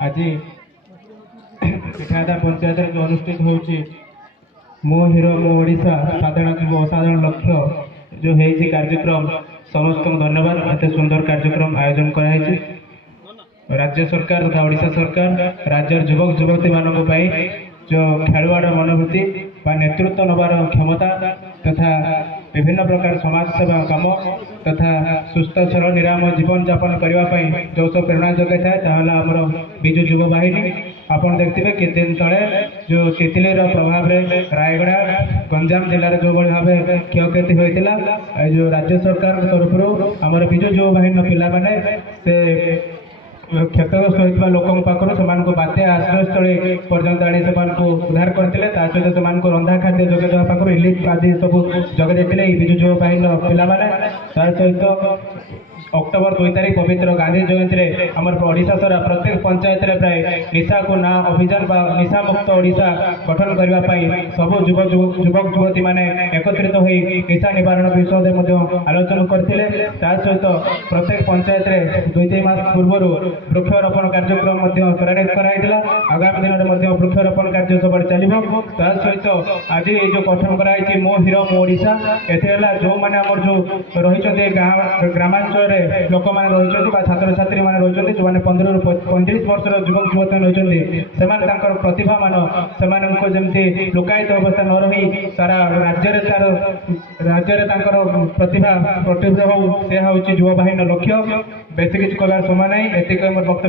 आज पिठादा पंचायत जो अनुष्ठित होची मो हीरो मो ओडिशा साधारण असाधारण लक्ष्य जो है कार्यक्रम समस्त धन्यवाद। एत सुंदर कार्यक्रम आयोजन कराई राज्य सरकार तथा ओडिशा सरकार राज्य युवक युवती मानक जो खेलुआड़ मनोवृत्ति व नेतृत्व नबार क्षमता तथा विभिन्न प्रकार समाज सेवा काम तथा सुस्थ सरल निराम जीवन यापन करने जो सब प्रेरणा जगह थाम विजु युव बाहिनी आपड़ देखते कि दिन तले जो तितली प्रभाव में रायगड़ा गंजाम जिले में जो भाव क्षयक्षति होता जो राज्य सरकार तरफ आम विजु युव बाहिनी पिला माने से क्षतिग्रस्त होता लोकों पाखर से बात्या आश्रयस्थली पर्यंत आनी से उद्धार करते सहित से रंधा खाद्य जगह पाखर रिलीफ आदि सब जगह विजु युव बाहिनी पिला सहित अक्टोबर 2 तारीख पवित्र गांधी जयंती आम ओडिशा सारा प्रत्येक पंचायत में प्राय निशा को ना अभियान निशा मुक्त ओडिशा गठन करने सब युवक युवती मैंने एकत्रित हो निशा निवारण विषय आलोचना करते सहित प्रत्येक पंचायत में 2-3 मास पूर्व वृक्षरोपण कार्यक्रम त्वरान्वित कराई आगामी दिन में वृक्षरोपण कार्य सब चलो सहित आज जो गठन कराई मो हीरो मो ओडिशा एला जो मैंने आम जो रही ग्रामांचल लोक मैंने रही छात्र छात्री मैंने रही जो मैंने 15 ରୁ 35 वर्षर युवक युवती रही से प्रतिभा मान से लुकायित अवस्था न रही सारा राज्य प्रतिभा प्रतिभा हो युवा बाहिनी लक्ष्य बेस किसी कबार समय ना ये वक्तव्य।